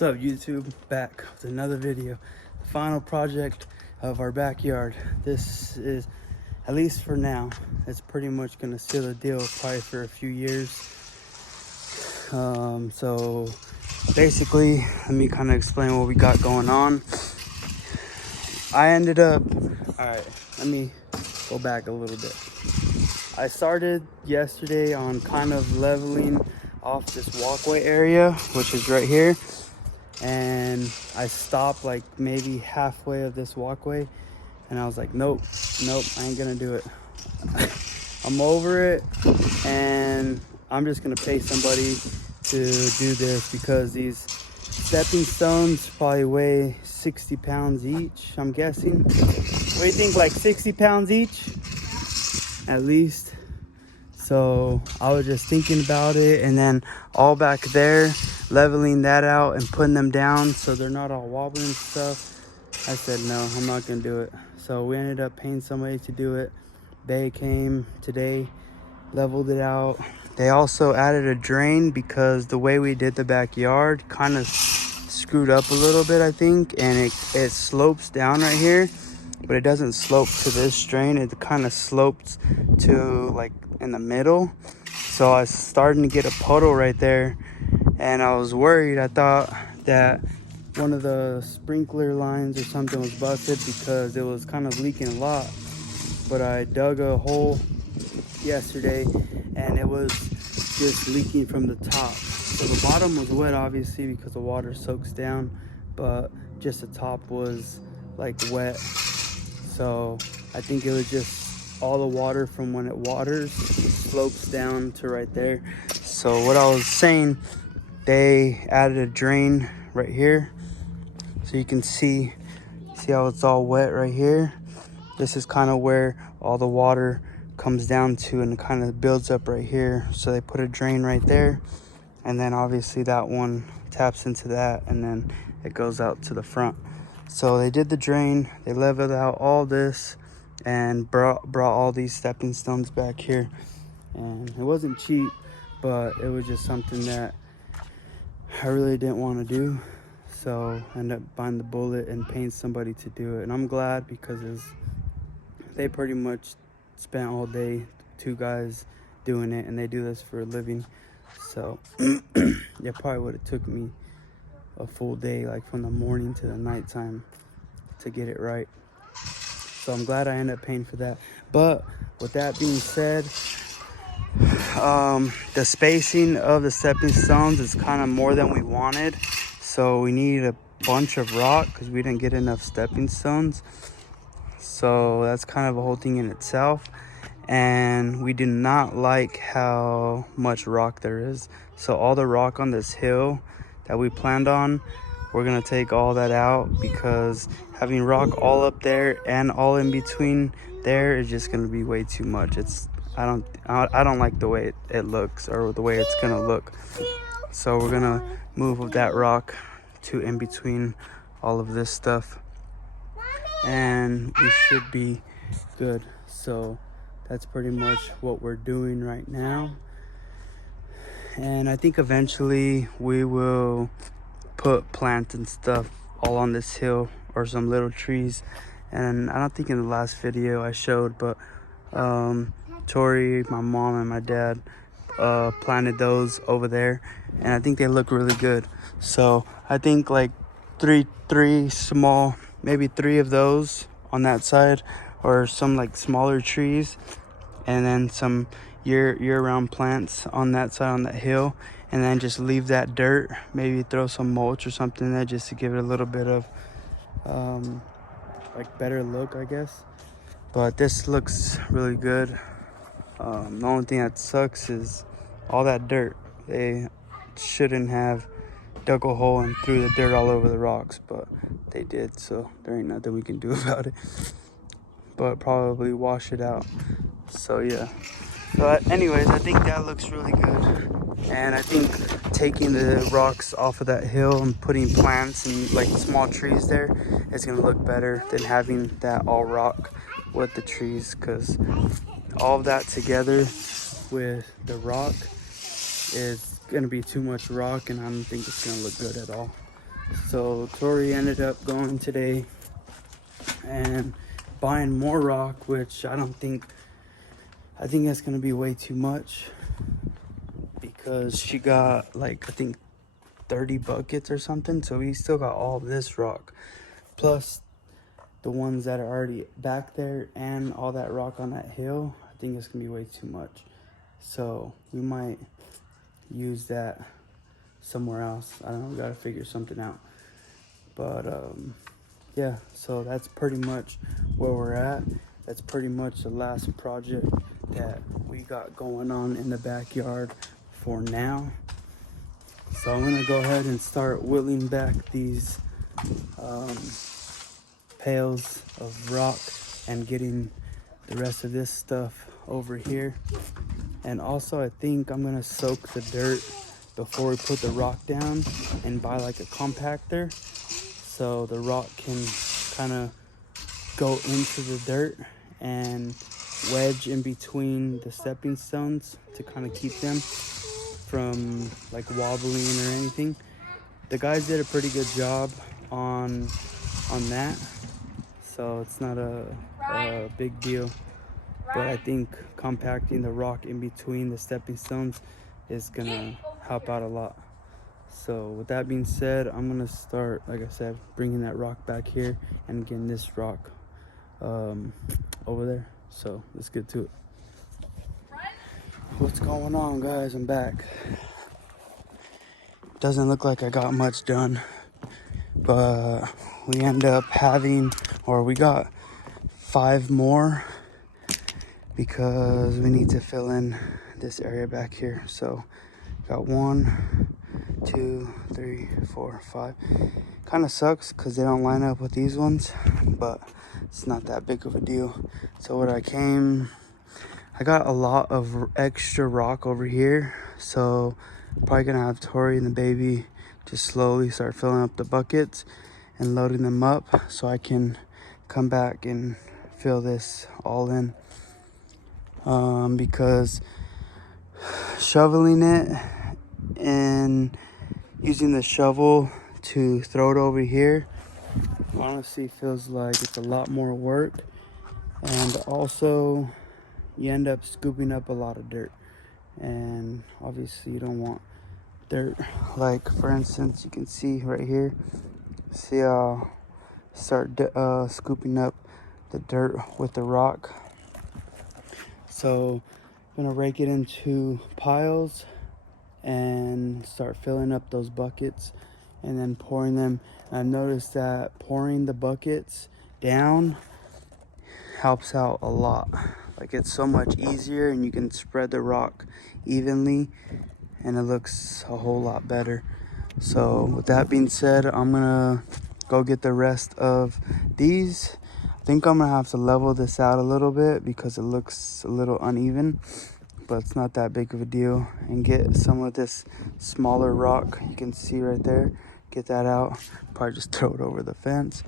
What's up, YouTube? Back with another video. The final project of our backyard. This is, at least for now, it's pretty much gonna seal the deal probably for a few years. So basically, let me kind of explain what we got going on. I ended up, all right, let me go back a little bit. I started yesterday on kind of leveling off this walkway area, which is right here. And I stopped like maybe halfway of this walkway, and I was like, nope, I ain't gonna do it. I'm over it, and I'm just gonna pay somebody to do this because these stepping stones probably weigh 60 pounds each, I'm guessing. What do you think, like 60 pounds each? At least. So I was just thinking about it, and then all back there, leveling that out and putting them down so they're not all wobbling and stuff. I said, no, I'm not gonna do it. So we ended up paying somebody to do it. They came today, leveled it out. They also added a drain because the way we did the backyard kind of screwed up a little bit, I think, and it slopes down right here, but it doesn't slope to this drain. It kind of slopes to like in the middle. So I was starting to get a puddle right there, and I was worried. I thought that one of the sprinkler lines or something was busted because it was kind of leaking a lot. But I dug a hole yesterday and it was just leaking from the top. So the bottom was wet, obviously, because the water soaks down, but just the top was like wet. So I think it was just all the water from when it waters slopes down to right there. So what I was saying, they added a drain right here, so you can see how it's all wet right here. This is kind of where all the water comes down to, and it kind of builds up right here. So they put a drain right there, and then obviously that one taps into that, and then it goes out to the front. So they did the drain, they leveled out all this, and brought all these stepping stones back here. And it wasn't cheap, but it was just something that I really didn't want to do. So I ended up buying the bullet and paying somebody to do it. And I'm glad because they pretty much spent all day, two guys doing it, and they do this for a living. So it probably would have took me a full day, like from the morning to the nighttime, to get it right. So I'm glad I ended up paying for that. But with that being said, the spacing of the stepping stones is kind of more than we wanted. So we need a bunch of rock because we didn't get enough stepping stones. So that's kind of a whole thing in itself. And we do not like how much rock there is. So all the rock on this hill that we planned on, we're gonna take all that out because having rock all up there and all in between there is just gonna be way too much. I don't like the way it looks, or the way it's gonna look. So we're gonna move that rock to in between all of this stuff, and we should be good. So that's pretty much what we're doing right now. And I think eventually we will put plants and stuff all on this hill, or some little trees. And I don't think in the last video I showed, but Tori, my mom, and my dad planted those over there, and I think they look really good. So I think like three small, maybe three of those on that side, or some like smaller trees, and then some year-round plants on that side, on that hill, and then just leave that dirt, maybe throw some mulch or something there just to give it a little bit of like better look, I guess. But this looks really good. The only thing that sucks is all that dirt. They shouldn't have dug a hole and threw the dirt all over the rocks, but they did, so there ain't nothing we can do about it. But probably wash it out. So yeah. But anyways, I think that looks really good. And I think taking the rocks off of that hill and putting plants and like small trees there is gonna look better than having that all rock with the trees, because all of that together with the rock is gonna be too much rock, and I don't think it's gonna look good at all. So Tori ended up going today and buying more rock, which I think that's gonna be way too much, because she got like, I think 30 buckets or something. So we still got all this rock, plus the ones that are already back there, and all that rock on that hill. I think it's gonna be way too much. So we might use that somewhere else. I don't know, we gotta figure something out. But yeah, so that's pretty much where we're at. That's pretty much the last project that we got going on in the backyard for now. So I'm gonna go ahead and start wheeling back these pails of rock and getting the rest of this stuff over here. And also, I think I'm gonna soak the dirt before we put the rock down, and buy like a compactor so the rock can kind of go into the dirt and wedge in between the stepping stones to kind of keep them from like wobbling or anything. The guys did a pretty good job on that, so it's not a big deal. But I think compacting the rock in between the stepping stones is gonna help out a lot. So with that being said, I'm gonna start, like I said, bringing that rock back here and getting this rock over there. So let's get to it. What's going on, guys? I'm back. Doesn't look like I got much done, but we end up having, or we got 5 more, because we need to fill in this area back here. So got 1, 2, 3, 4, 5. Kind of sucks because they don't line up with these ones, but it's not that big of a deal. So I got a lot of extra rock over here, so probably gonna have Tori and the baby just slowly start filling up the buckets and loading them up, so I can come back and fill this all in. Because shoveling it and using the shovel to throw it over here honestly feels like it's a lot more work, and also you end up scooping up a lot of dirt, and obviously you don't want dirt. Like for instance, you can see right here, see how start scooping up the dirt with the rock. So I'm gonna rake it into piles and start filling up those buckets and then pouring them. I've noticed that pouring the buckets down helps out a lot. Like, it's so much easier, and you can spread the rock evenly, and it looks a whole lot better. So with that being said, I'm gonna go get the rest of these. I think I'm gonna have to level this out a little bit because it looks a little uneven, but it's not that big of a deal. And get some of this smaller rock, you can see right there, get that out. Probably just throw it over the fence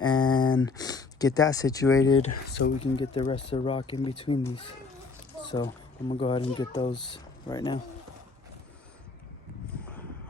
and get that situated so we can get the rest of the rock in between these. So I'm gonna go ahead and get those right now.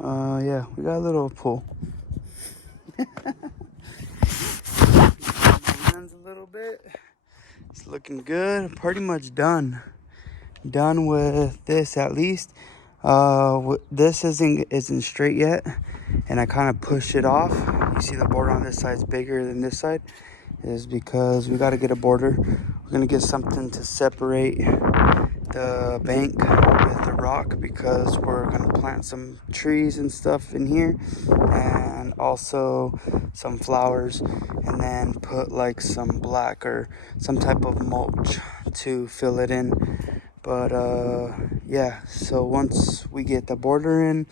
Yeah, we got a little pool. Hands a little bit. It's looking good. Pretty much done with this, at least. This isn't straight yet, and I kind of pushed it off. You see the border on this side's bigger than this side, is because we got to get a border. We're gonna get something to separate the bank with the rock, because we're gonna plant some trees and stuff in here, and also some flowers, and then put like some black or some type of mulch to fill it in. But yeah, so once we get the border in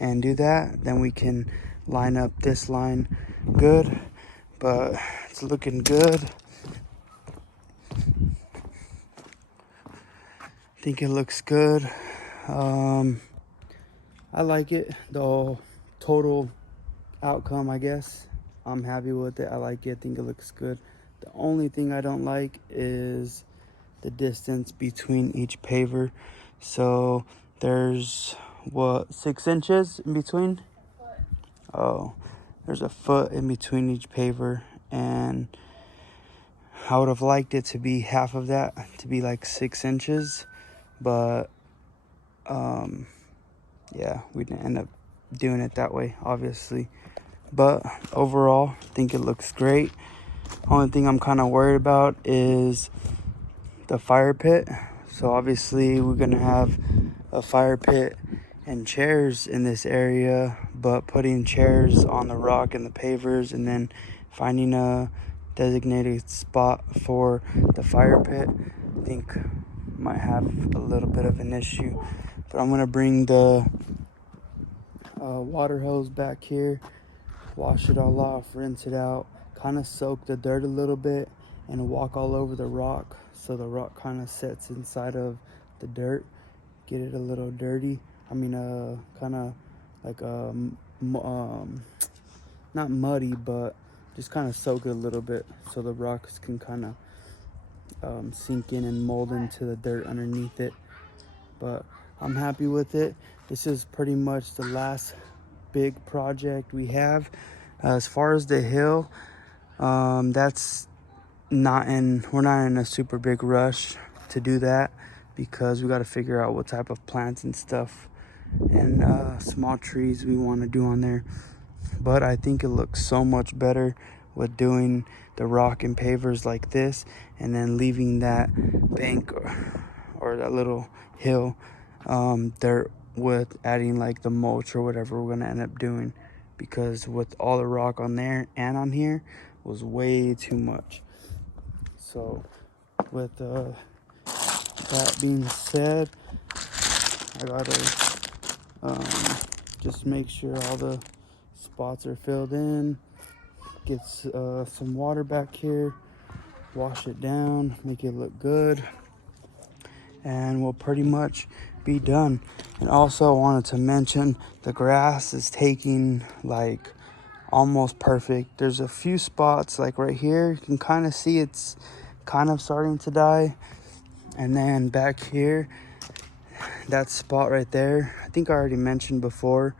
and do that, then we can line up this line good. But it's looking good. I think it looks good. I like it. The total outcome, I guess, I'm happy with it. I like it. I think it looks good. The only thing I don't like is the distance between each paver. So there's 6 inches in between. Oh, there's a foot in between each paver, and I would have liked it to be half of that, to be like 6 inches, but yeah, we didn't end up doing it that way, obviously. But overall, I think it looks great. Only thing I'm kind of worried about is the fire pit. So obviously we're gonna have a fire pit and chairs in this area, but putting chairs on the rock and the pavers, and then finding a designated spot for the fire pit, I think might have a little bit of an issue. But I'm gonna bring the water hose back here, wash it all off, rinse it out, kind of soak the dirt a little bit, and walk all over the rock so the rock kind of sets inside of the dirt, get it a little dirty. I mean, kind of like not muddy, but just kind of soak it a little bit so the rocks can kind of sink in and mold into the dirt underneath it. But I'm happy with it. This is pretty much the last big project we have. As far as the hill, that's we're not in a super big rush to do that, because we got to figure out what type of plants and stuff and small trees we want to do on there. But I think it looks so much better with doing the rock and pavers like this, and then leaving that bank or that little hill dirt, with adding like the mulch or whatever we're gonna end up doing, because with all the rock on there and on here was way too much. So with that being said, I gotta just make sure all the spots are filled in, get some water back here, wash it down, make it look good, and we'll pretty much be done. And also I wanted to mention the grass is taking like almost perfect. There's a few spots like right here, you can kind of see it's kind of starting to die, and then back here, that spot right there, I think I already mentioned before,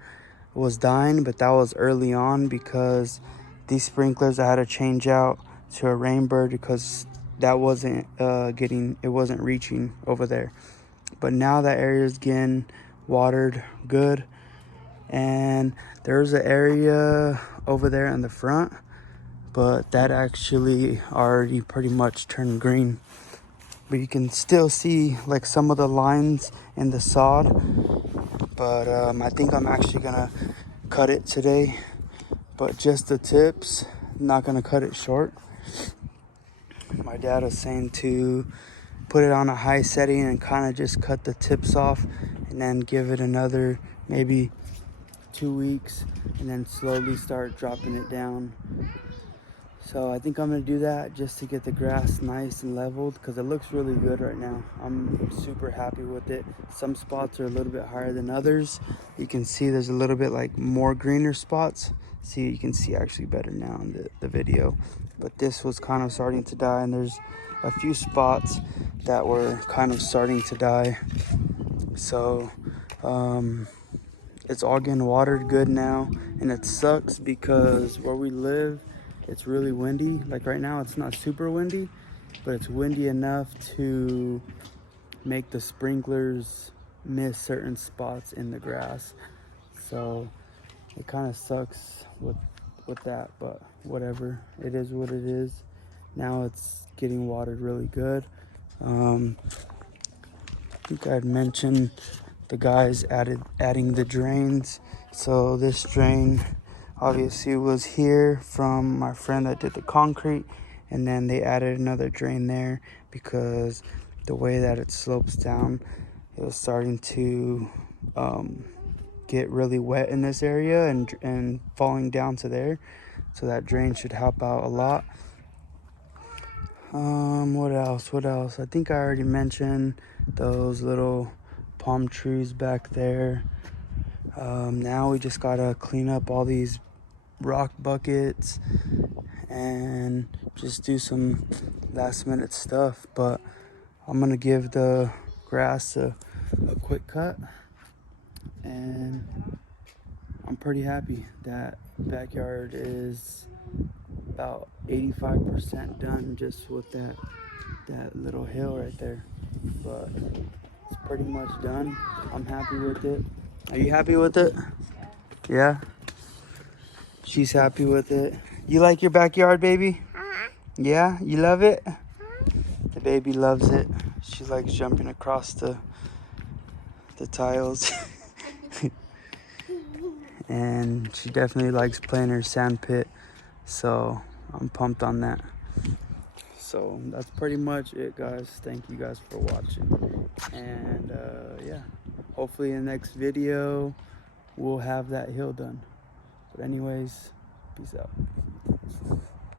was dying, but that was early on because these sprinklers I had to change out to a Rainbird because that wasn't it wasn't reaching over there. But now that area is getting watered good, and there's an area over there in the front, but that actually already pretty much turned green. But you can still see like some of the lines in the sod. But I think I'm actually gonna cut it today, but just the tips, not gonna cut it short. My dad was saying to put it on a high setting and kind of just cut the tips off, and then give it another maybe 2 weeks, and then slowly start dropping it down. So I think I'm gonna do that just to get the grass nice and leveled, because it looks really good right now. I'm super happy with it. Some spots are a little bit higher than others. You can see there's a little bit like more greener spots. See, you can see actually better now in the video. But this was kind of starting to die, and there's a few spots that were kind of starting to die. So it's all getting watered good now, and it sucks because where we live, it's really windy. Like right now it's not super windy, but it's windy enough to make the sprinklers miss certain spots in the grass. So it kind of sucks with that, but whatever, it is what it is. Now it's getting watered really good. I think I'd mentioned the guys adding the drains. So this drain obviously was here from my friend that did the concrete, and then they added another drain there because the way that it slopes down, it was starting to get really wet in this area and falling down to there. So that drain should help out a lot. What else? I think I already mentioned those little palm trees back there. Now we just gotta clean up all these rock buckets and just do some last minute stuff. But I'm gonna give the grass a quick cut, and I'm I'm pretty happy. That backyard is about 85% done just with that little hill right there. But it's pretty much done. I'm happy with it. Are you happy with it? Yeah? She's happy with it. You like your backyard, baby? Yeah? You love it? The baby loves it. She likes jumping across the tiles. And she definitely likes playing her sand pit. So I'm pumped on that. So that's pretty much it, guys. Thank you guys for watching. And yeah, hopefully in the next video, we'll have that hill done. But anyways, peace out.